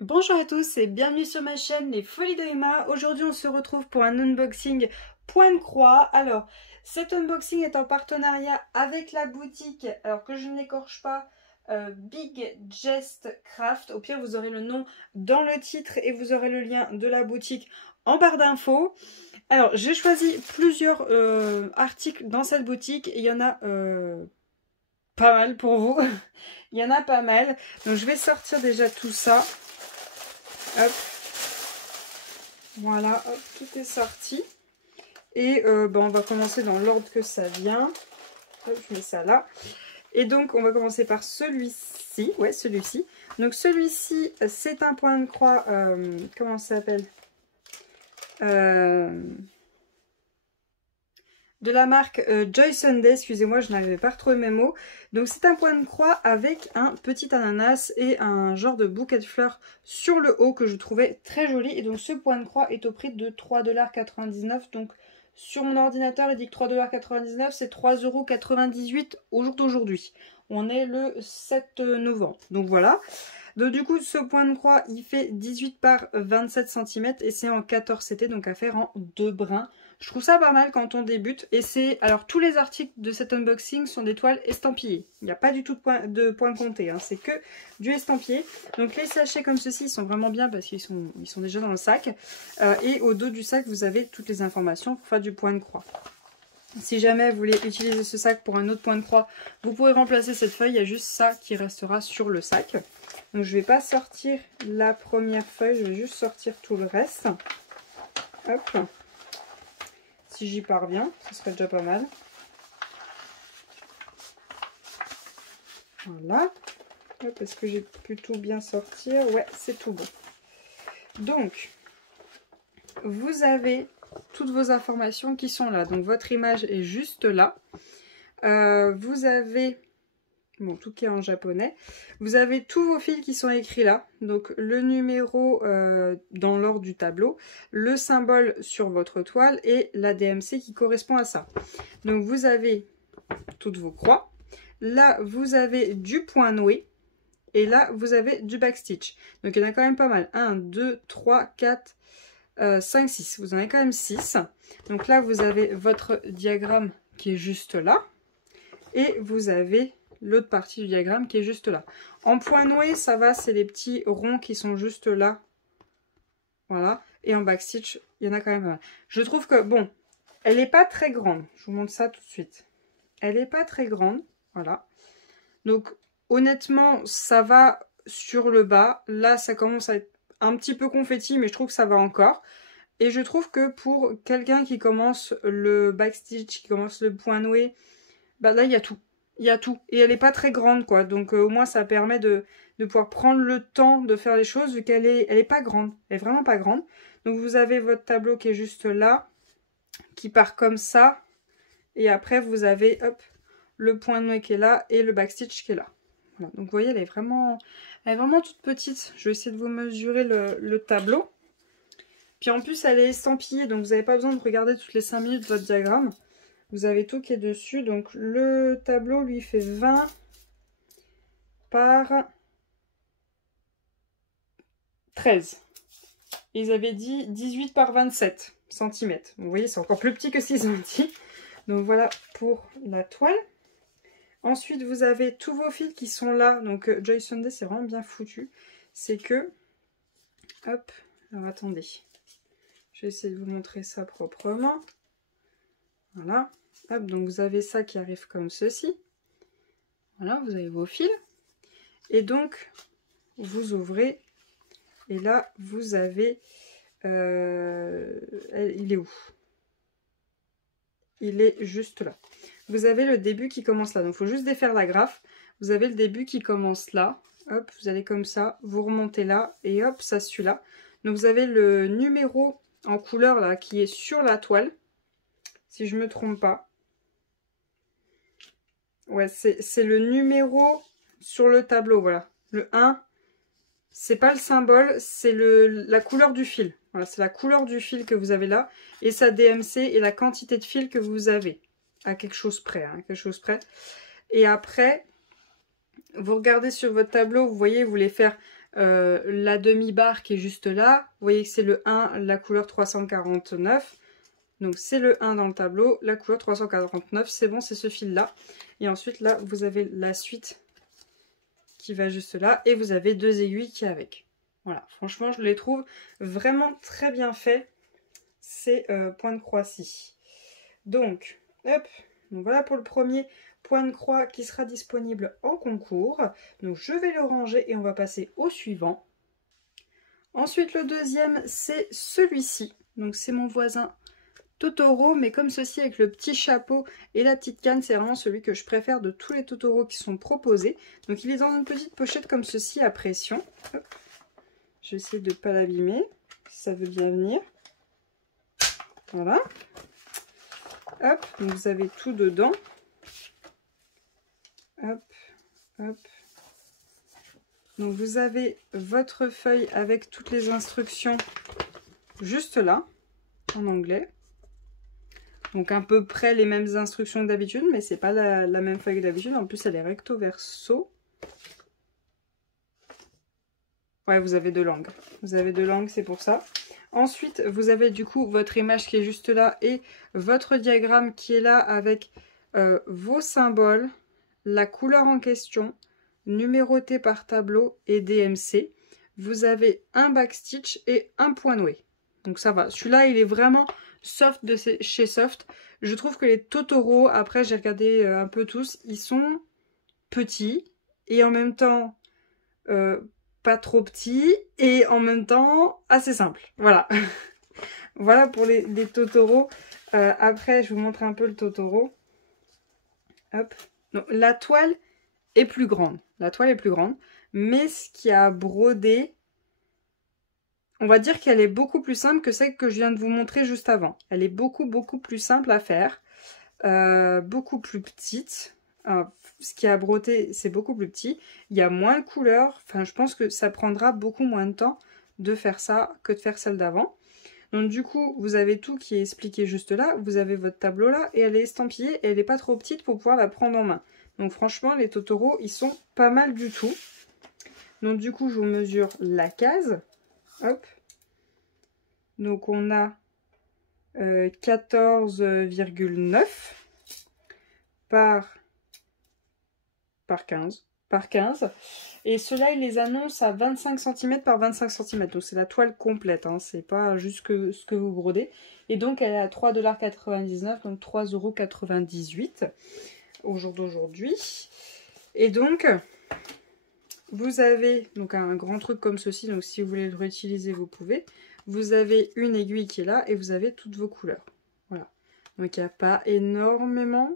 Bonjour à tous et bienvenue sur ma chaîne Les Folies de Emma. Aujourd'hui on se retrouve pour un unboxing point de croix. Alors cet unboxing est en partenariat avec la boutique, alors que je ne l'écorche pas, Big Jest Craft. Au pire vous aurez le nom dans le titre et vous aurez le lien de la boutique en barre d'infos. Alors j'ai choisi plusieurs articles dans cette boutique. Il y en a pas mal pour vous. Il y en a pas mal. Donc je vais sortir déjà tout ça. Hop, voilà, hop, tout est sorti. Et on va commencer dans l'ordre que ça vient. Hop, je mets ça là. Et donc, on va commencer par celui-ci. Ouais, celui-ci. Donc, celui-ci, c'est un point de croix. Comment ça s'appelle de la marque Joy Sunday, excusez-moi, je n'arrivais pas à retrouver mes mots. Donc c'est un point de croix avec un petit ananas et un genre de bouquet de fleurs sur le haut que je trouvais très joli. Et donc ce point de croix est au prix de 3,99 $. Donc sur mon ordinateur, il dit que 3,99 $, c'est 3,98 € au jour d'aujourd'hui. On est le 7 novembre. Donc voilà. Donc du coup, ce point de croix, il fait 18 par 27 cm et c'est en 14 CT, donc à faire en 2 brins. Je trouve ça pas mal quand on débute. Et c'est, alors tous les articles de cet unboxing sont des toiles estampillées. Il n'y a pas du tout de point compté, hein. C'est que du estampillé. Donc les sachets comme ceci, ils sont vraiment bien parce qu'ils sont déjà dans le sac. Et au dos du sac, vous avez toutes les informations pour faire du point de croix. Si jamais vous voulez utiliser ce sac pour un autre point de croix, vous pourrez remplacer cette feuille. Il y a juste ça qui restera sur le sac. Donc je ne vais pas sortir la première feuille, je vais juste sortir tout le reste. Hop. Si j'y parviens, ce serait déjà pas mal. Voilà. Est-ce que j'ai pu tout bien sortir? Ouais, c'est tout bon. Donc, vous avez toutes vos informations qui sont là. Donc, votre image est juste là. Vous avez... Bon, tout qui est en japonais. Vous avez tous vos fils qui sont écrits là. Donc, le numéro dans l'ordre du tableau, le symbole sur votre toile et la DMC qui correspond à ça. Donc, vous avez toutes vos croix. Là, vous avez du point noué. Et là, vous avez du backstitch. Donc, il y en a quand même pas mal. 1, 2, 3, 4, 5, 6. Vous en avez quand même 6. Donc là, vous avez votre diagramme qui est juste là. Et vous avez l'autre partie du diagramme qui est juste là. En point noué, ça va, c'est les petits ronds qui sont juste là. Voilà. Et en backstitch, il y en a quand même pas mal. Je trouve que, bon, elle n'est pas très grande. Je vous montre ça tout de suite. Elle n'est pas très grande. Voilà. Donc, honnêtement, ça va sur le bas. Là, ça commence à être un petit peu confetti, mais je trouve que ça va encore. Et je trouve que pour quelqu'un qui commence le backstitch, qui commence le point noué, bah là, il y a tout. Il y a tout. Et elle n'est pas très grande, quoi. Donc, au moins, ça permet de pouvoir prendre le temps de faire les choses, vu qu'elle est pas grande. Elle est vraiment pas grande. Donc, vous avez votre tableau qui est juste là, qui part comme ça. Et après, vous avez, hop, le point noué qui est là et le backstitch qui est là. Voilà. Donc, vous voyez, elle est vraiment toute petite. Je vais essayer de vous mesurer le tableau. Puis, en plus, elle est estampillée. Donc, vous n'avez pas besoin de regarder toutes les 5 minutes votre diagramme. Vous avez tout qui est dessus. Donc, le tableau, lui, fait 20 par 13. Et ils avaient dit 18 par 27 cm. Vous voyez, c'est encore plus petit que ce qu'ils ont dit. Donc, voilà pour la toile. Ensuite, vous avez tous vos fils qui sont là. Donc, Joy Sunday, c'est vraiment bien foutu. C'est que... Hop. Alors, attendez. Je vais essayer de vous montrer ça proprement. Voilà. Hop, donc vous avez ça qui arrive comme ceci. Voilà, vous avez vos fils. Et donc, vous ouvrez. Et là, vous avez... il est où? Il est juste là. Vous avez le début qui commence là. Donc, il faut juste défaire la graphe. Vous avez le début qui commence là. Hop, vous allez comme ça. Vous remontez là. Et hop, ça suit là. Donc, vous avez le numéro en couleur là qui est sur la toile. Si je ne me trompe pas. Ouais, c'est le numéro sur le tableau, voilà. Le 1, c'est pas le symbole, c'est la couleur du fil. Voilà, c'est la couleur du fil que vous avez là. Et sa DMC et la quantité de fil que vous avez. À quelque chose près, hein, quelque chose près. Et après, vous regardez sur votre tableau, vous voyez, vous voulez faire la demi-barre qui est juste là. Vous voyez que c'est le 1, la couleur 349. Donc c'est le 1 dans le tableau, la couleur 349, c'est bon, c'est ce fil-là. Et ensuite là, vous avez la suite qui va juste là. Et vous avez 2 aiguilles qui est avec. Voilà, franchement, je les trouve vraiment très bien faits, ces points de croix-ci. Donc, hop, donc voilà pour le premier point de croix qui sera disponible en concours. Donc je vais le ranger et on va passer au suivant. Ensuite, le deuxième, c'est celui-ci. Donc c'est mon voisin Totoro, mais comme ceci avec le petit chapeau et la petite canne, c'est vraiment celui que je préfère de tous les Totoro qui sont proposés. Donc il est dans une petite pochette comme ceci à pression. Hop. Je vais essayer de ne pas l'abîmer, si ça veut bien venir. Voilà. Hop, donc vous avez tout dedans. Hop, hop. Donc vous avez votre feuille avec toutes les instructions juste là, en anglais. Donc à peu près les mêmes instructions que d'habitude, mais c'est pas la même feuille que d'habitude. En plus, elle est recto verso. Ouais, vous avez deux langues. Vous avez deux langues, c'est pour ça. Ensuite, vous avez du coup votre image qui est juste là et votre diagramme qui est là avec vos symboles, la couleur en question, numéroté par tableau et DMC. Vous avez un backstitch et un point noué. Donc ça va. Celui-là, il est vraiment soft de chez Soft. Je trouve que les Totoro, après j'ai regardé un peu tous, ils sont petits et en même temps pas trop petits et en même temps assez simples. Voilà. Voilà pour les Totoro. Après, je vous montre un peu le Totoro. Hop. Donc, la toile est plus grande. La toile est plus grande. Mais ce qui a brodé, on va dire qu'elle est beaucoup plus simple que celle que je viens de vous montrer juste avant. Elle est beaucoup plus simple à faire. Beaucoup plus petite. Ce qui a brodé, c'est beaucoup plus petit. Il y a moins de couleurs. Enfin, je pense que ça prendra beaucoup moins de temps de faire ça que de faire celle d'avant. Donc du coup, vous avez tout qui est expliqué juste là. Vous avez votre tableau là et elle est estampillée et elle n'est pas trop petite pour pouvoir la prendre en main. Donc franchement, les Totoro, ils sont pas mal du tout. Donc du coup, je vous mesure la case. Hop. Donc on a 14,9 par 15. Et ceux-là, ils les annoncent à 25 cm par 25 cm. Donc c'est la toile complète, hein. C'est pas juste ce que vous brodez. Et donc elle est à 3,99 $, donc 3,98 € au jour d'aujourd'hui. Et donc, vous avez donc un grand truc comme ceci. Donc si vous voulez le réutiliser, vous pouvez. Vous avez une aiguille qui est là et vous avez toutes vos couleurs. Voilà. Donc il n'y a pas énormément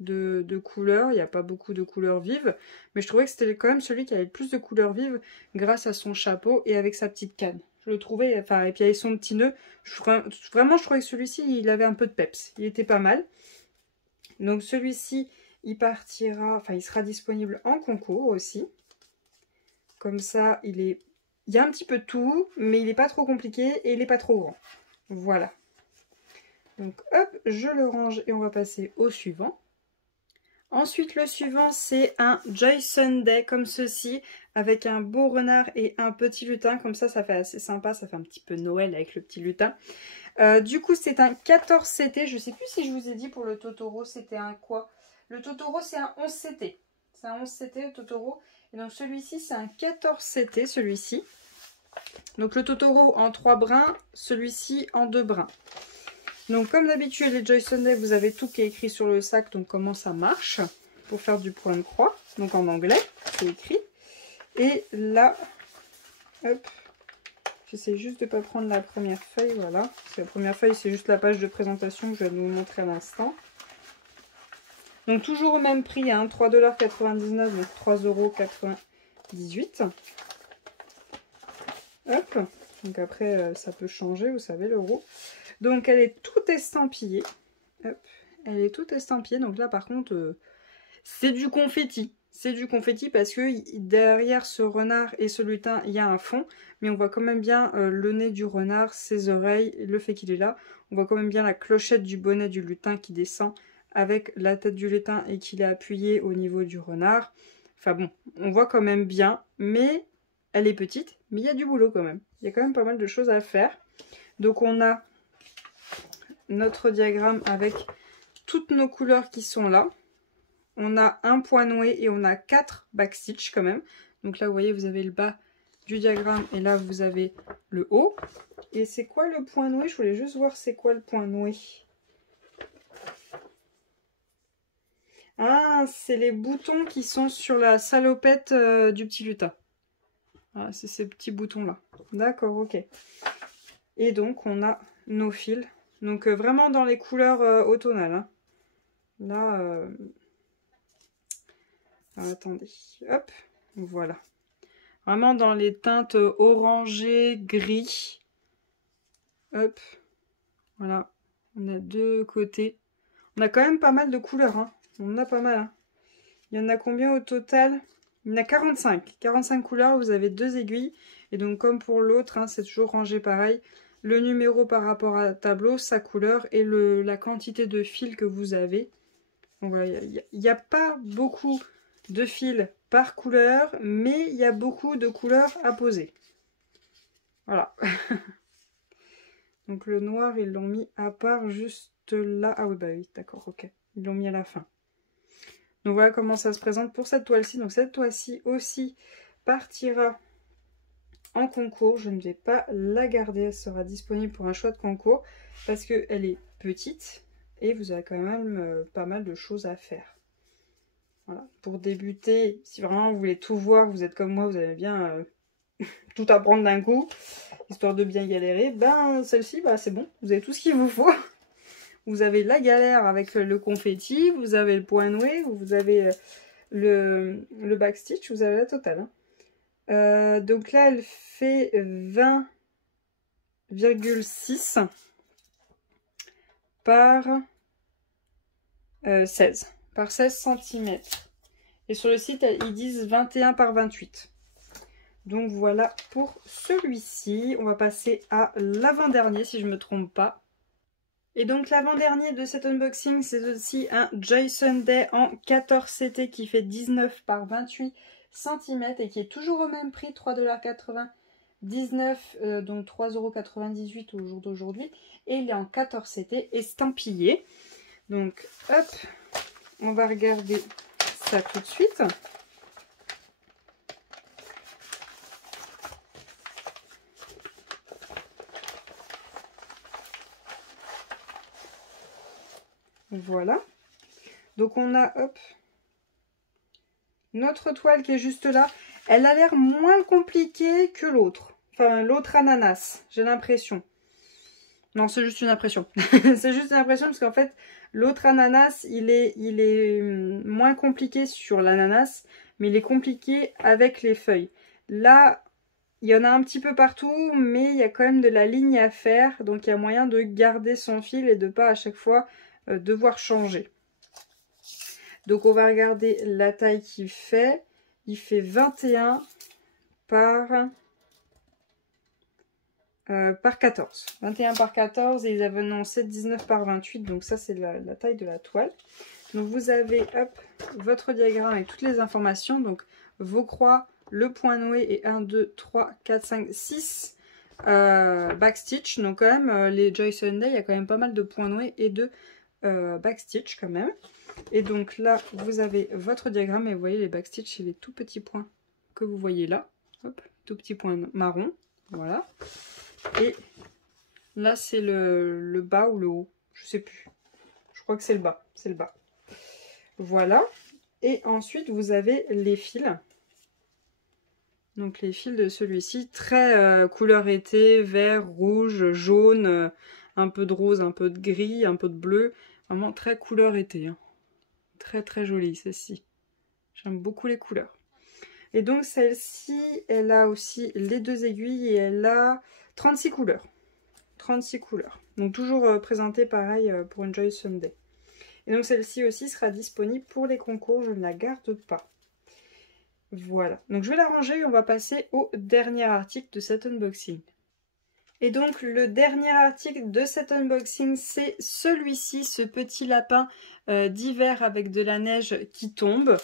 de couleurs, il n'y a pas beaucoup de couleurs vives, mais je trouvais que c'était quand même celui qui avait le plus de couleurs vives grâce à son chapeau et avec sa petite canne. Je le trouvais, enfin, et puis avec son petit nœud, vraiment je trouvais que celui-ci, il avait un peu de peps, il était pas mal. Donc celui-ci, il partira, enfin il sera disponible en concours aussi. Comme ça, il y a un petit peu de tout, mais il n'est pas trop compliqué et il n'est pas trop grand. Voilà. Donc hop, je le range et on va passer au suivant. Ensuite, le suivant, c'est un Joy Sunday comme ceci, avec un beau renard et un petit lutin. Comme ça fait assez sympa, ça fait un petit peu Noël avec le petit lutin. Du coup, c'est un 14 CT. Je ne sais plus si je vous ai dit pour le Totoro, c'était un quoi. Le Totoro, c'est un 11 CT. C'est un 11 CT, le Totoro. Et donc, celui-ci, c'est un 14 CT, celui-ci. Donc, le Totoro en 3 brins, celui-ci en 2 brins. Donc comme d'habitude les Joy Sunday, vous avez tout qui est écrit sur le sac, donc comment ça marche pour faire du point de croix, donc en anglais, c'est écrit. Et là, hop, j'essaie juste de ne pas prendre la première feuille, voilà. Parce que la première feuille c'est juste la page de présentation que je vais vous montrer à l'instant. Donc toujours au même prix, hein, 3,99 $, donc 3,98 €. Hop, donc après ça peut changer, vous savez, l'euro. Donc elle est toute estampillée. Hop. Elle est toute estampillée. Donc là par contre c'est du confetti. C'est du confetti parce que derrière ce renard et ce lutin il y a un fond. Mais on voit quand même bien le nez du renard, ses oreilles, le fait qu'il est là. On voit quand même bien la clochette du bonnet du lutin qui descend avec la tête du lutin et qu'il est appuyé au niveau du renard. Enfin bon, on voit quand même bien. Mais elle est petite, mais il y a du boulot quand même. Il y a quand même pas mal de choses à faire. Donc on a notre diagramme avec toutes nos couleurs qui sont là. On a un point noué et on a 4 backstitch quand même. Donc là, vous voyez, vous avez le bas du diagramme et là, vous avez le haut. Et c'est quoi le point noué? Je voulais juste voir c'est quoi le point noué. Ah, c'est les boutons qui sont sur la salopette du petit lutin. Voilà, c'est ces petits boutons-là. D'accord, ok. Et donc, on a nos fils. Donc, vraiment dans les couleurs automnales. Hein. Là, alors, attendez. Hop, voilà. Vraiment dans les teintes orangées, gris. Hop, voilà. On a deux côtés. On a quand même pas mal de couleurs. Hein. On en a pas mal. Hein. Il y en a combien au total? Il y en a 45. 45 couleurs, vous avez 2 aiguilles. Et donc comme pour l'autre, hein, c'est toujours rangé pareil. Le numéro par rapport à tableau, sa couleur et la quantité de fils que vous avez. Donc voilà, il n'y a pas beaucoup de fils par couleur, mais il y a beaucoup de couleurs à poser. Voilà. Donc le noir, ils l'ont mis à part juste là. Ah oui, bah oui, d'accord, ok. Ils l'ont mis à la fin. Donc voilà comment ça se présente pour cette toile-ci. Donc cette toile-ci aussi partira en concours. Je ne vais pas la garder. Elle sera disponible pour un choix de concours parce qu'elle est petite et vous avez quand même pas mal de choses à faire. Voilà. Pour débuter, si vraiment vous voulez tout voir, vous êtes comme moi, vous allez bien tout apprendre d'un coup, histoire de bien galérer, ben celle-ci, bah, c'est bon. Vous avez tout ce qu'il vous faut. Vous avez la galère avec le confetti, vous avez le point noué, vous avez le backstitch, vous avez la totale. Hein. Donc là, elle fait 20,6 par 16 cm. Et sur le site, ils disent 21 par 28. Donc voilà pour celui-ci. On va passer à l'avant-dernier, si je ne me trompe pas. Et donc l'avant-dernier de cet unboxing, c'est aussi un Joy Sunday en 14 CT qui fait 19 par 28 cm et qui est toujours au même prix, 3,99 $, donc 3,98 € au jour d'aujourd'hui. Et il est en 14 CT estampillé. Donc hop, on va regarder ça tout de suite. Voilà. Donc on a, hop, notre toile qui est juste là. Elle a l'air moins compliquée que l'autre. Enfin, l'autre ananas, j'ai l'impression. Non, c'est juste une impression. C'est juste une impression parce qu'en fait, l'autre ananas, il est moins compliqué sur l'ananas, mais il est compliqué avec les feuilles. Là, il y en a un petit peu partout, mais il y a quand même de la ligne à faire. Donc, il y a moyen de garder son fil et de ne pas à chaque fois devoir changer. Donc on va regarder la taille qu'il fait. Il fait 21 par 14. 21 par 14 et ils avaient annoncé 19 par 28. Donc ça c'est la taille de la toile. Donc vous avez hop, votre diagramme avec toutes les informations. Donc vos croix, le point noué et 1, 2, 3, 4, 5, 6 backstitch. Donc quand même les Joy Sunday, il y a quand même pas mal de points noués et de backstitch quand même. Et donc là, vous avez votre diagramme et vous voyez les backstitch, c'est les tout petits points que vous voyez là. Hop, tout petits points marron. Voilà. Et là, c'est le bas ou le haut. Je sais plus. Je crois que c'est le bas. C'est le bas. Voilà. Et ensuite, vous avez les fils. Donc les fils de celui-ci, très couleur été, vert, rouge, jaune, un peu de rose, un peu de gris, un peu de bleu. Vraiment très couleur été. Hein. Très très jolie celle-ci. J'aime beaucoup les couleurs. Et donc celle-ci, elle a aussi les 2 aiguilles et elle a 36 couleurs. 36 couleurs. Donc toujours présentée pareil pour une Joy Sunday. Et donc celle-ci aussi sera disponible pour les concours. Je ne la garde pas. Voilà. Donc je vais la ranger et on va passer au dernier article de cet unboxing. Et donc le dernier article de cet unboxing, c'est celui-ci, ce petit lapin d'hiver avec de la neige qui tombe.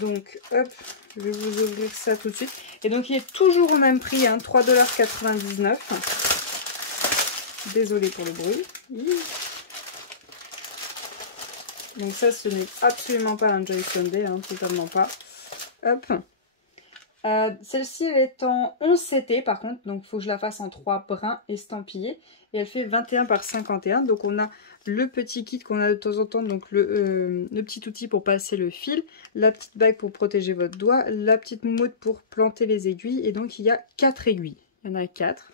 Donc hop, je vais vous ouvrir ça tout de suite. Et donc il est toujours au même prix, hein, 3,99 $. Désolée pour le bruit. Donc ça, ce n'est absolument pas un Joy Sunday, hein, totalement pas. Hop. Celle-ci, elle est en 11 CT par contre, donc il faut que je la fasse en 3 brins estampillés. Et elle fait 21 par 51. Donc on a le petit kit qu'on a de temps en temps, donc le petit outil pour passer le fil, la petite bague pour protéger votre doigt, la petite moude pour planter les aiguilles. Et donc il y a 4 aiguilles. Il y en a 4.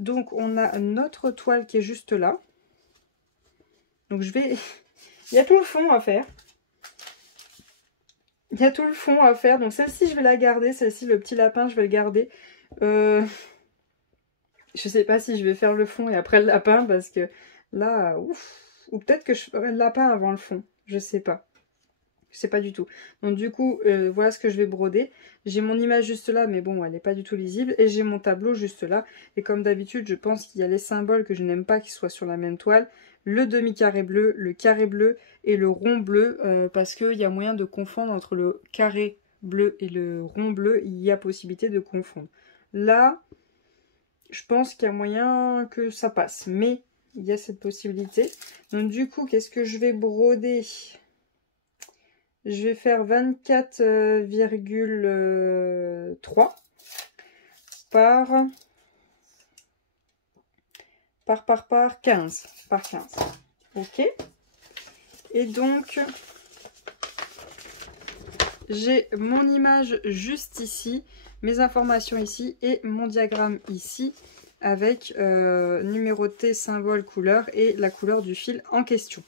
Donc on a notre toile qui est juste là. Donc je vais... Il y a tout le fond à faire. Il y a tout le fond à faire. Donc celle-ci, je vais la garder. Celle-ci, le petit lapin, je vais le garder. Je sais pas si je vais faire le fond et après le lapin. Parce que là, ouf. Ou peut-être que je ferai le lapin avant le fond. Je sais pas. Je sais pas du tout. Donc du coup, voilà ce que je vais broder. J'ai mon image juste là, mais bon, elle n'est pas du tout lisible. Et j'ai mon tableau juste là. Et comme d'habitude, je pense qu'il y a les symboles que je n'aime pas qui soient sur la même toile. Le demi-carré bleu, le carré bleu et le rond bleu. Parce qu'il y a moyen de confondre entre le carré bleu et le rond bleu. Il y a possibilité de confondre. Là, je pense qu'il y a moyen que ça passe. Mais il y a cette possibilité. Donc du coup, qu'est-ce que je vais broder ? Je vais faire 24,3 par 15. Par 15. Ok. Et donc, j'ai mon image juste ici, mes informations ici et mon diagramme ici avec numéroté, symbole, couleur et la couleur du fil en question.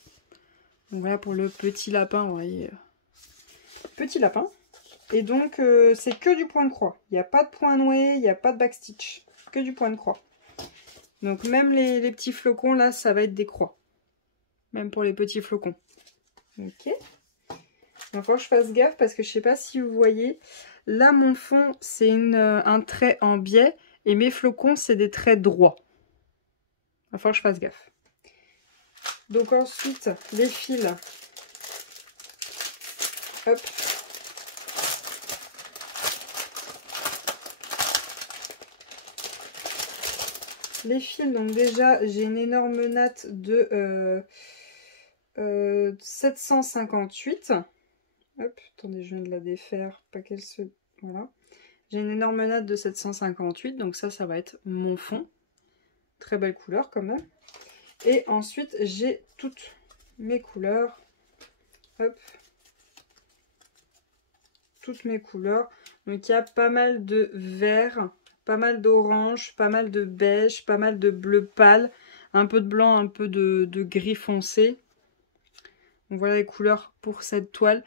Donc voilà pour le petit lapin, vous voyez. Petit lapin. Et donc c'est que du point de croix. Il n'y a pas de point noué, il n'y a pas de backstitch. Que du point de croix. Donc même les petits flocons là, ça va être des croix. Même pour les petits flocons. Ok. Donc faut que je fasse gaffe parce que je sais pas si vous voyez. Là mon fond c'est un trait en biais. Et mes flocons c'est des traits droits. Il va falloir que je fasse gaffe. Donc ensuite les fils. Hop. Les fils, donc déjà, j'ai une énorme natte de 758. Hop, attendez, je viens de la défaire, pas qu'elle se... Voilà. J'ai une énorme natte de 758, donc ça va être mon fond. Très belle couleur quand même. Et ensuite, j'ai toutes mes couleurs. Hop. Toutes mes couleurs. Donc il y a pas mal de vert, pas mal d'orange, pas mal de beige, pas mal de bleu pâle, un peu de blanc, un peu de gris foncé. Donc voilà les couleurs pour cette toile.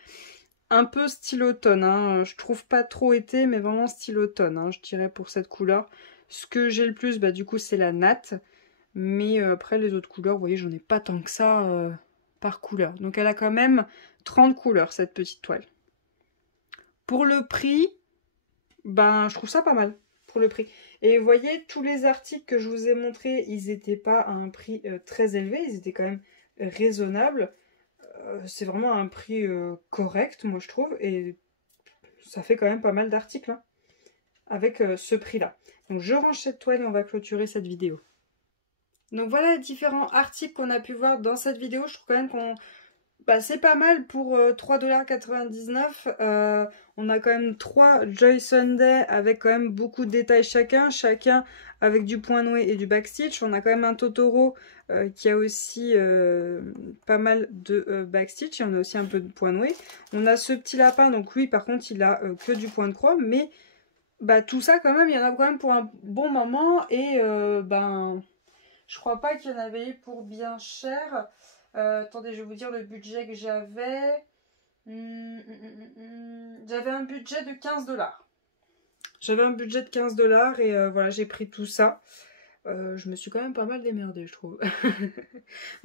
Un peu style automne, hein. Je trouve pas trop été, mais vraiment style automne, hein, je dirais pour cette couleur. Ce que j'ai le plus, bah, du coup, c'est la natte. Mais après, les autres couleurs, vous voyez, j'en ai pas tant que ça par couleur. Donc elle a quand même 30 couleurs, cette petite toile. Pour le prix, ben, je trouve ça pas mal pour le prix. Et vous voyez, tous les articles que je vous ai montrés, ils n'étaient pas à un prix très élevé, ils étaient quand même raisonnables. C'est vraiment un prix correct, moi je trouve, et ça fait quand même pas mal d'articles hein, avec ce prix-là. Donc je range cette toile et on va clôturer cette vidéo. Donc voilà les différents articles qu'on a pu voir dans cette vidéo. Je trouve quand même qu'on... Bah, c'est pas mal pour 3,99 $. On a quand même 3 Joy Sunday avec quand même beaucoup de détails chacun avec du point noué et du backstitch. On a quand même un Totoro qui a aussi pas mal de backstitch et on a aussi un peu de point noué. On a ce petit lapin, donc lui par contre il a que du point de croix, mais bah, tout ça quand même, il y en a quand même pour un bon moment et ben je crois pas qu'il y en avait eu pour bien cher. Attendez, je vais vous dire le budget que j'avais. J'avais un budget de 15 $. J'avais un budget de 15 $ et voilà, j'ai pris tout ça. Je me suis quand même pas mal démerdée, je trouve.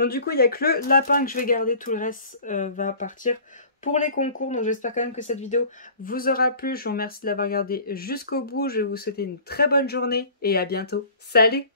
Donc du coup, il n'y a que le lapin que je vais garder. Tout le reste va partir pour les concours. Donc j'espère quand même que cette vidéo vous aura plu. Je vous remercie de l'avoir regardé jusqu'au bout. Je vais vous souhaiter une très bonne journée et à bientôt. Salut!